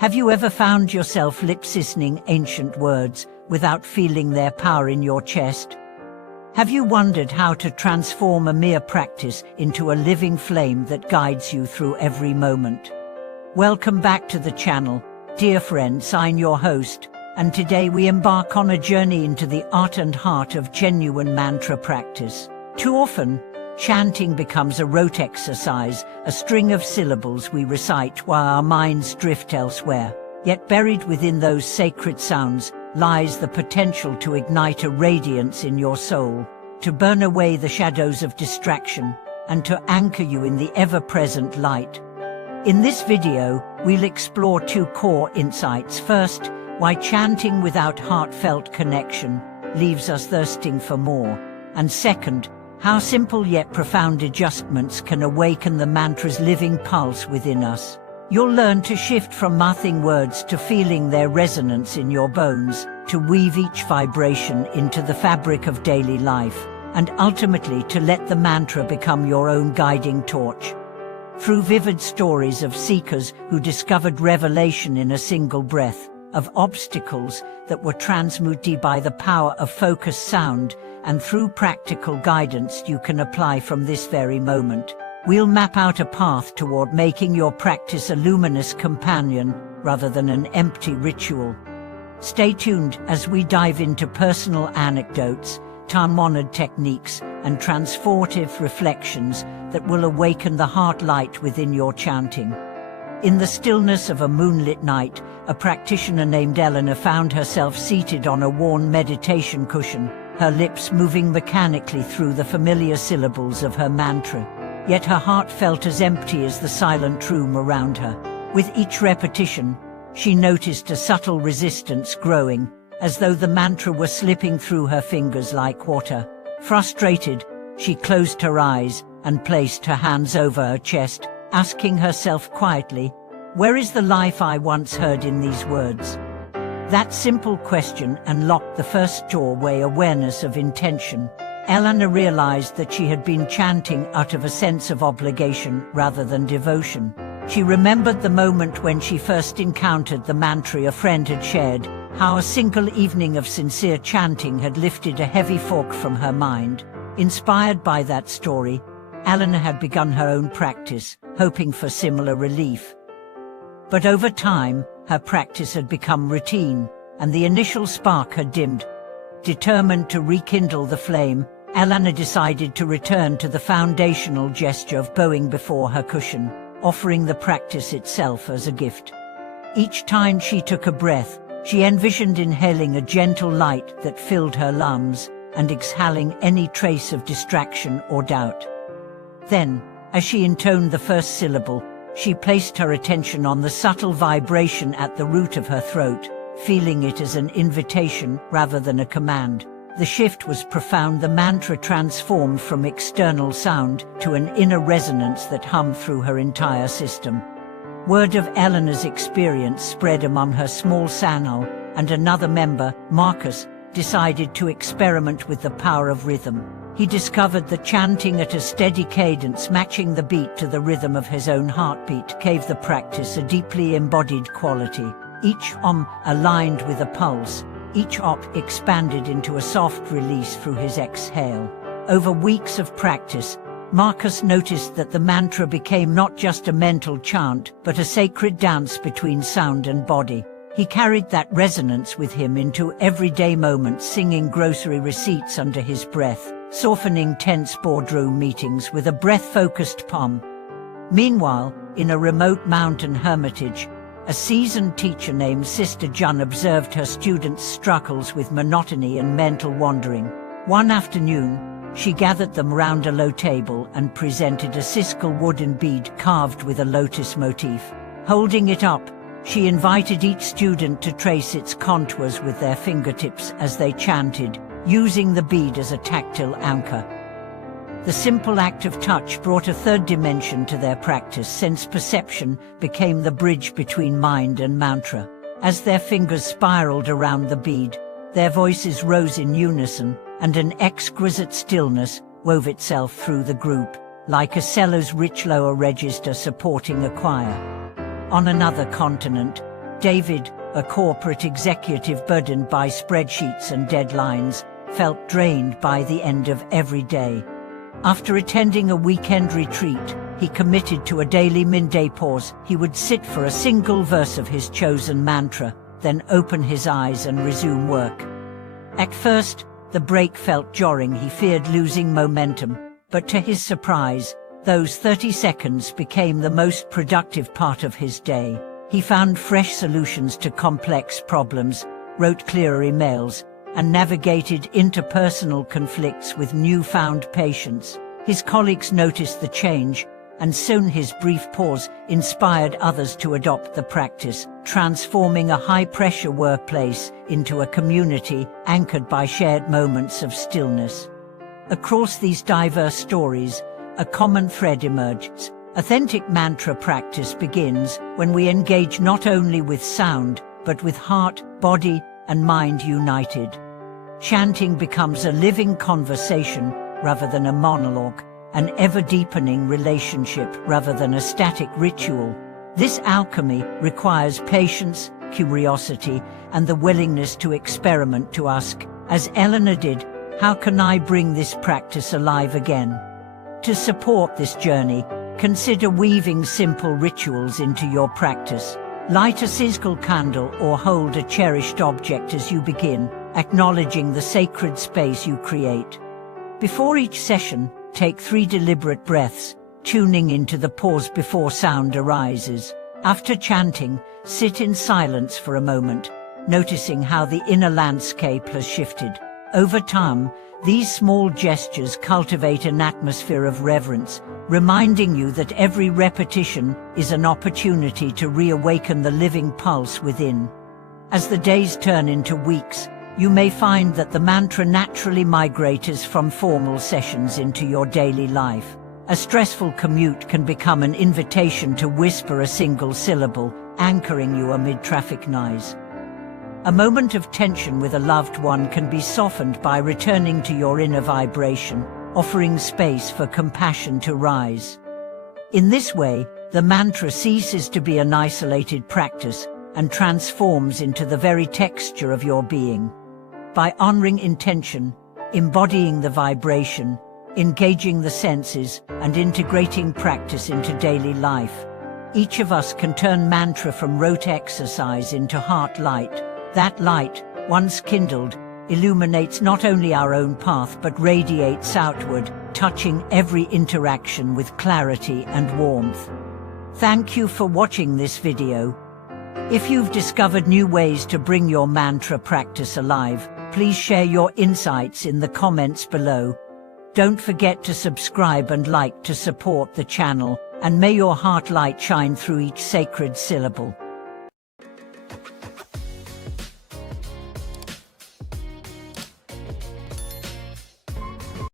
Have you ever found yourself lip-listening ancient words without feeling their power in your chest? Have you wondered how to transform a mere practice into a living flame that guides you through every moment? Welcome back to the channel, dear friends. I'm your host, and today we embark on a journey into the art and heart of genuine mantra practice. Too often, chanting becomes a rote exercise, a string of syllables we recite while our minds drift elsewhere. Yet buried within those sacred sounds lies the potential to ignite a radiance in your soul, to burn away the shadows of distraction, and to anchor you in the ever-present light. In this video, we'll explore two core insights. First, why chanting without heartfelt connection leaves us thirsting for more. And second, how simple yet profound adjustments can awaken the mantra's living pulse within us. You'll learn to shift from mouthing words to feeling their resonance in your bones, to weave each vibration into the fabric of daily life, and ultimately to let the mantra become your own guiding torch. Through vivid stories of seekers who discovered revelation in a single breath, of obstacles that were transmuted by the power of focused sound, and through practical guidance you can apply from this very moment, we'll map out a path toward making your practice a luminous companion rather than an empty ritual. Stay tuned as we dive into personal anecdotes, time-honored techniques, and transformative reflections that will awaken the heart light within your chanting. In the stillness of a moonlit night, a practitioner named Eleanor found herself seated on a worn meditation cushion, her lips moving mechanically through the familiar syllables of her mantra. Yet her heart felt as empty as the silent room around her. With each repetition, she noticed a subtle resistance growing, as though the mantra were slipping through her fingers like water. Frustrated, she closed her eyes and placed her hands over her chest, asking herself quietly, "Where is the life I once heard in these words?" That simple question unlocked the first doorway: awareness of intention. Eleanor realized that she had been chanting out of a sense of obligation rather than devotion. She remembered the moment when she first encountered the mantra a friend had shared, how a single evening of sincere chanting had lifted a heavy fog from her mind. Inspired by that story, Eleanor had begun her own practice, hoping for similar relief. But over time, her practice had become routine, and the initial spark had dimmed. Determined to rekindle the flame, Eleanor decided to return to the foundational gesture of bowing before her cushion, offering the practice itself as a gift. Each time she took a breath, she envisioned inhaling a gentle light that filled her lungs, and exhaling any trace of distraction or doubt. Then, as she intoned the first syllable, she placed her attention on the subtle vibration at the root of her throat, feeling it as an invitation rather than a command. The shift was profound. The mantra transformed from external sound to an inner resonance that hummed through her entire system. Word of Eleanor's experience spread among her small circle, and another member, Marcus, decided to experiment with the power of rhythm. He discovered that chanting at a steady cadence matching the beat to the rhythm of his own heartbeat gave the practice a deeply embodied quality. Each aligned with a pulse, each op expanded into a soft release through his exhale. Over weeks of practice, Marcus noticed that the mantra became not just a mental chant, but a sacred dance between sound and body. He carried that resonance with him into everyday moments, singing grocery receipts under his breath, softening tense boardroom meetings with a breath-focused palm. Meanwhile, in a remote mountain hermitage, a seasoned teacher named Sister Jun observed her students' struggles with monotony and mental wandering. One afternoon, she gathered them round a low table and presented a siskel wooden bead carved with a lotus motif. Holding it up, she invited each student to trace its contours with their fingertips as they chanted, using the bead as a tactile anchor. The simple act of touch brought a third dimension to their practice, since perception became the bridge between mind and mantra. As their fingers spiraled around the bead, their voices rose in unison, and an exquisite stillness wove itself through the group, like a cello's rich lower register supporting a choir. On another continent, David, a corporate executive burdened by spreadsheets and deadlines, felt drained by the end of every day. After attending a weekend retreat, he committed to a daily midday pause. He would sit for a single verse of his chosen mantra, then open his eyes and resume work. At first, the break felt jarring. He feared losing momentum, but to his surprise, those 30 seconds became the most productive part of his day. He found fresh solutions to complex problems, wrote clearer emails, and navigated interpersonal conflicts with newfound patience. His colleagues noticed the change, and soon his brief pause inspired others to adopt the practice, transforming a high-pressure workplace into a community anchored by shared moments of stillness. Across these diverse stories, a common thread emerges. Authentic mantra practice begins when we engage not only with sound, but with heart, body, and mind united. Chanting becomes a living conversation rather than a monologue, an ever-deepening relationship rather than a static ritual. This alchemy requires patience, curiosity, and the willingness to experiment, to ask, as Eleanor did, how can I bring this practice alive again? To support this journey, consider weaving simple rituals into your practice. Light a sizzle candle or hold a cherished object as you begin, acknowledging the sacred space you create. Before each session, take 3 deliberate breaths, tuning into the pause before sound arises. After chanting, sit in silence for a moment, noticing how the inner landscape has shifted. Over time, these small gestures cultivate an atmosphere of reverence, reminding you that every repetition is an opportunity to reawaken the living pulse within. As the days turn into weeks, you may find that the mantra naturally migrates from formal sessions into your daily life. A stressful commute can become an invitation to whisper a single syllable, anchoring you amid traffic noise. A moment of tension with a loved one can be softened by returning to your inner vibration, offering space for compassion to rise. In this way, the mantra ceases to be an isolated practice and transforms into the very texture of your being. By honoring intention, embodying the vibration, engaging the senses, and integrating practice into daily life, each of us can turn mantra from rote exercise into heart light. That light, once kindled, illuminates not only our own path but radiates outward, touching every interaction with clarity and warmth. Thank you for watching this video. If you've discovered new ways to bring your mantra practice alive, please share your insights in the comments below. Don't forget to subscribe and like to support the channel, and may your heart light shine through each sacred syllable.